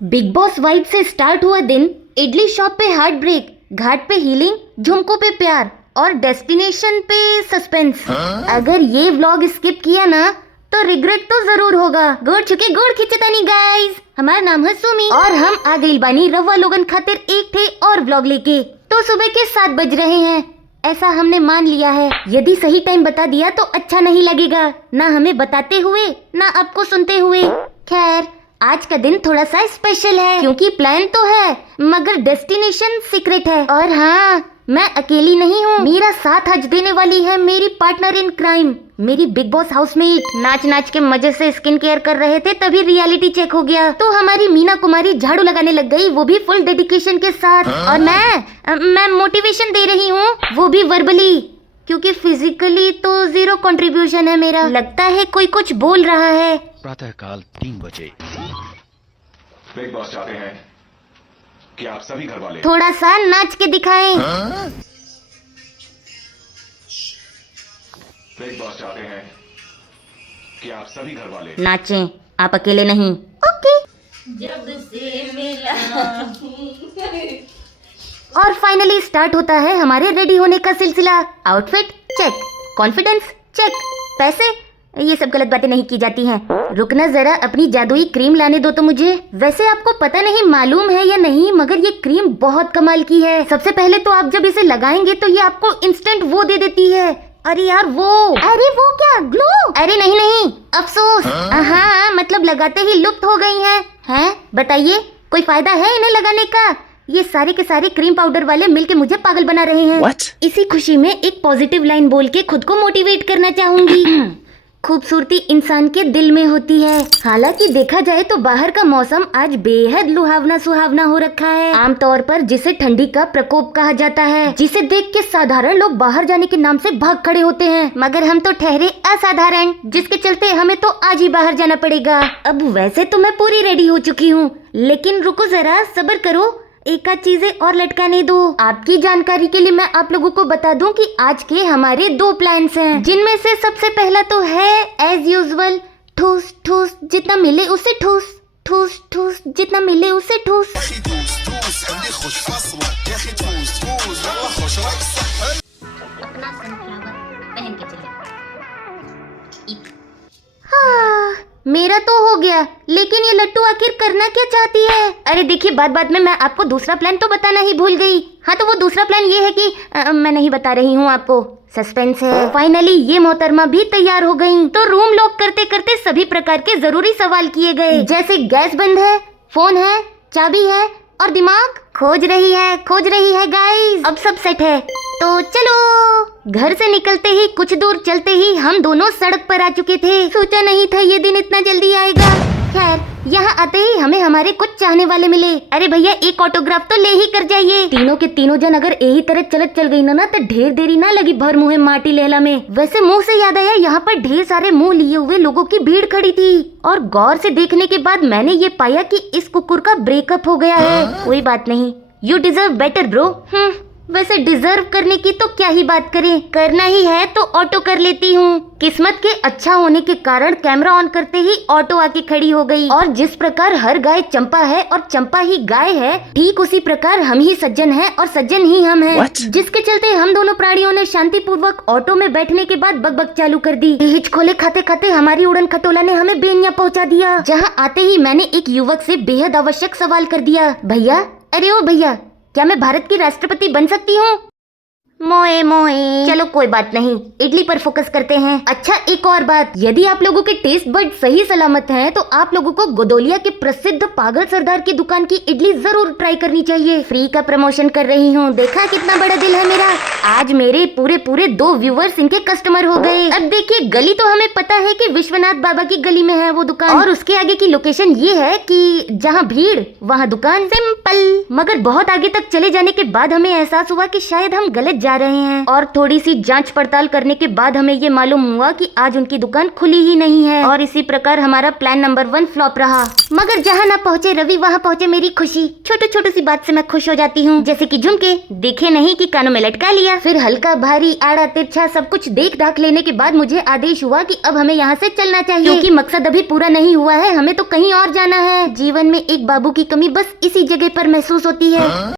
Big boss vibe से start हुआ दिन, इडली शॉप पे हार्ट ब्रेक, घाट पे हीलिंग, झुमकों पे प्यार और डेस्टिनेशन पे सस्पेंस। अगर ये व्लॉग स्किप किया ना तो रिग्रेट तो जरूर होगा। गुड़ छुके गुड़ खिंचतानी गाइस, हमारा नाम है सुमी और हम आ गइल बानी रवा लोगन खातिर एक थे और व्लॉग लेके। तो सुबह के 7 बज रहे हैं, ऐसा हमने मान लिया है। यदि सही टाइम बता दिया तो अच्छा नहीं लगेगा, ना हमें बताते हुए ना आपको सुनते हुए। खैर आज का दिन थोड़ा सा स्पेशल है क्योंकि प्लान तो है मगर डेस्टिनेशन सीक्रेट है। और हाँ, मैं अकेली नहीं हूँ, मेरा साथ आज देने वाली है मेरी पार्टनर इन क्राइम, मेरी बिग बॉस हाउसमेट। नाच नाच के मजे से स्किन केयर कर रहे थे तभी रियलिटी चेक हो गया तो हमारी मीना कुमारी झाड़ू लगाने लग गई, वो भी फुल डेडिकेशन के साथ। और मैं मोटिवेशन दे रही हूँ, वो भी वर्बली, क्योंकि फिजिकली तो 0 कंट्रीब्यूशन है मेरा। लगता है कोई कुछ बोल रहा है। प्रातःकाल 3 बजे बिग बॉस चाहते हैं कि आप सभी घर वाले थोड़ा सा नाच के दिखाएं। बिग बॉस चाहते हैं कि आप सभी घर वाले नाचें, आप अकेले नहीं। ओके। जब से मिला और फाइनली स्टार्ट होता है हमारे रेडी होने का सिलसिला। आउटफिट चेक, कॉन्फिडेंस चेक, पैसे ये सब गलत बातें नहीं की जाती हैं। रुकना जरा, अपनी जादुई क्रीम लाने दो तो मुझे। वैसे आपको पता नहीं मालूम है या नहीं मगर ये क्रीम बहुत कमाल की है। सबसे पहले तो आप जब इसे लगाएंगे तो ये आपको इंस्टेंट वो दे देती है। अरे यार अरे वो क्या ग्लो? अरे नहीं अफसोस। हाँ मतलब लगाते ही लुप्त हो गई हैं। बताइए कोई फायदा है इन्हें लगाने का? ये सारे के सारे क्रीम पाउडर वाले मिलके मुझे पागल बना रहे हैं। What? इसी खुशी में एक पॉजिटिव लाइन बोल के खुद को मोटिवेट करना चाहूंगी। खूबसूरती इंसान के दिल में होती है। हालांकि देखा जाए तो बाहर का मौसम आज बेहद लुभावना सुहावना हो रखा है। आमतौर पर जिसे ठंडी का प्रकोप कहा जाता है, जिसे देख के साधारण लोग बाहर जाने के नाम से भाग खड़े होते हैं, मगर हम तो ठहरे असाधारण, जिसके चलते हमें तो आज ही बाहर जाना पड़ेगा। अब वैसे तो मैं पूरी रेडी हो चुकी हूँ, लेकिन रुको जरा, सब्र करो, एक आध चीजें और लटकाने दो। आपकी जानकारी के लिए मैं आप लोगों को बता दूं कि आज के हमारे 2 प्लान्स हैं, जिनमें से सबसे पहला तो है एज यूजुअल ठूस ठूस जितना मिले उसे ठूस, ठूस ठूस जितना मिले उसे ठूस। अपना सनफ्लावर पहन के चले। हाँ, मेरा तो हो गया, लेकिन ये लट्टू आखिर करना क्या चाहती है? अरे देखिए, बात में मैं आपको दूसरा प्लान तो बताना ही भूल गई। हाँ तो वो दूसरा प्लान ये है कि मैं नहीं बता रही हूँ आपको, सस्पेंस है। फाइनली ये मोहतरमा भी तैयार हो गई तो रूम लॉक करते करते सभी प्रकार के जरूरी सवाल किए गए, जैसे गैस बंद है, फोन है, चाबी है और दिमाग खोज रही है गाइस। अब सब सेट है तो चलो। घर से निकलते ही कुछ दूर चलते ही हम दोनों सड़क पर आ चुके थे। सोचा नहीं था ये दिन इतना जल्दी आएगा। खैर यहाँ आते ही हमें हमारे कुछ चाहने वाले मिले। अरे भैया एक ऑटोग्राफ तो ले ही कर जाइए। तीनों के तीनों जन अगर यही तरह चल गई ना तो ढेर देरी ना लगी भर मुँह माटी लहला में। वैसे मुंह से याद आया, यहाँ पर ढेर सारे मुंह लिए हुए लोगों की भीड़ खड़ी थी और गौर से देखने के बाद मैंने ये पाया कि इस कुकुर का ब्रेकअप हो गया है। कोई बात नहीं, यू डिजर्व बेटर ब्रो। वैसे डिजर्व करने की तो क्या ही बात करें, करना ही है तो ऑटो कर लेती हूँ। किस्मत के अच्छा होने के कारण कैमरा ऑन करते ही ऑटो आके खड़ी हो गई। और जिस प्रकार हर गाय चंपा है और चंपा ही गाय है, ठीक उसी प्रकार हम ही सज्जन हैं और सज्जन ही हम हैं। What? जिसके चलते हम दोनों प्राणियों ने शांति पूर्वक ऑटो में बैठने के बाद बकबक चालू कर दी। हिच खोले खाते खाते हमारी उड़न खटोला ने हमें बेनिया पहुँचा दिया, जहाँ आते ही मैंने एक युवक से बेहद आवश्यक सवाल कर दिया। भैया, अरे ओ भैया, क्या मैं भारत की राष्ट्रपति बन सकती हूँ? मोए चलो कोई बात नहीं, इडली पर फोकस करते हैं। अच्छा एक और बात, यदि आप लोगों के टेस्ट बड सही सलामत हैं तो आप लोगों को गोदोलिया के प्रसिद्ध पागल सरदार की दुकान की इडली जरूर ट्राई करनी चाहिए। फ्री का प्रमोशन कर रही हूँ, देखा कितना बड़ा दिल है मेरा। आज मेरे पूरे 2 व्यूवर्स इनके कस्टमर हो गए। अब देखिए, गली तो हमें पता है कि विश्वनाथ बाबा की गली में है वो दुकान, और उसके आगे की लोकेशन ये है कि जहाँ भीड़ वहाँ दुकान। सिंपल। मगर बहुत आगे तक चले जाने के बाद हमें एहसास हुआ कि शायद हम गलत जा रहे हैं। और थोड़ी सी जांच पड़ताल करने के बाद हमें ये मालूम हुआ कि आज उनकी दुकान खुली ही नहीं है और इसी प्रकार हमारा प्लान नंबर 1 फ्लॉप रहा। मगर जहाँ ना पहुँचे रवि वहाँ पहुँचे मेरी खुशी। छोटी छोटी सी बात से मैं खुश हो जाती हूँ, जैसे कि झुमके देखे नहीं कि कानों में लटका लिया। फिर हल्का भारी आड़ा तिरछा सब कुछ देख ढाक लेने के बाद मुझे आदेश हुआ कि अब हमें यहाँ से चलना चाहिए, क्योंकि मकसद अभी पूरा नहीं हुआ है, हमें तो कहीं और जाना है। जीवन में एक बाबू की कमी बस इसी जगह पर महसूस होती है।